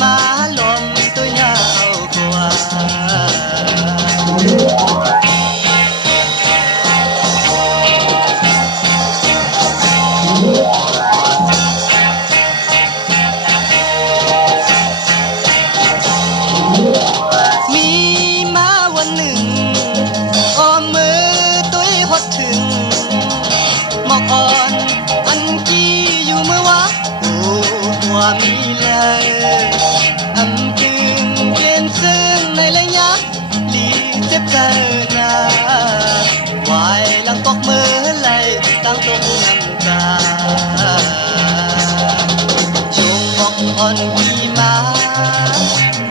má lồm tôi nhau quaมีมาวันหนึ่งอ้อมมือตุ้ยหดถึงหมอกอ่อนอันกี้อยู่เมื่อวะโอ้ว่ามีเลยอำจึงเปลี่ยนซึ่งในระยะลีเจ็บเจอหน้าวายหลังปอกมือไหลตั้งตรงน้ำตาชงหมอกอ่อนกี่มา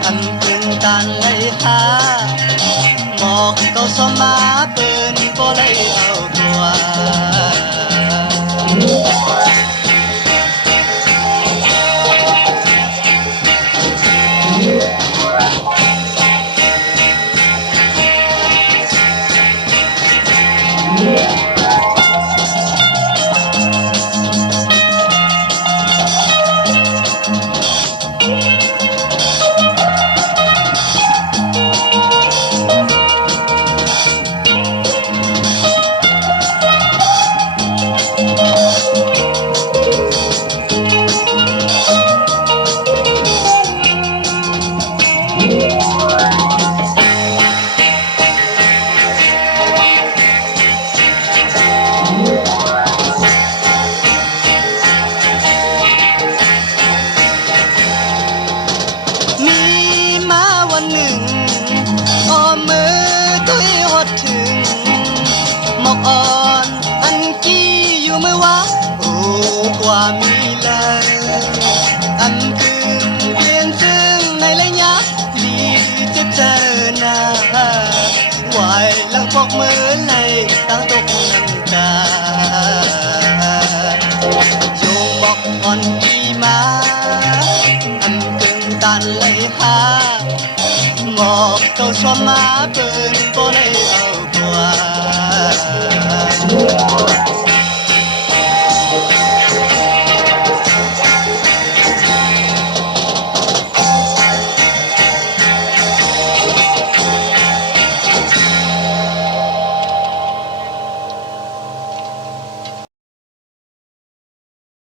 อำพึงตานไหลหาหมอกเก่าสมาเปิ้นบ่ไหลเอาตัวมีมาวันหนึ่งอ้อมมือตุ้ยหดถึงหมอกอ่อนอันกี้อยู่เมื่อวะโอ้กว่ามีเลยอำกึ่งเปลี่ยนซึ่งในระยะลีจะเจอหน้าวายหลังปอกมือไหลตั้งตกน้ำตาโยงบอกอ่อนกี่มาอำกึ่งตันไหลหาหมอกเก่าชอบมาเปิ้นบ่ได้เอา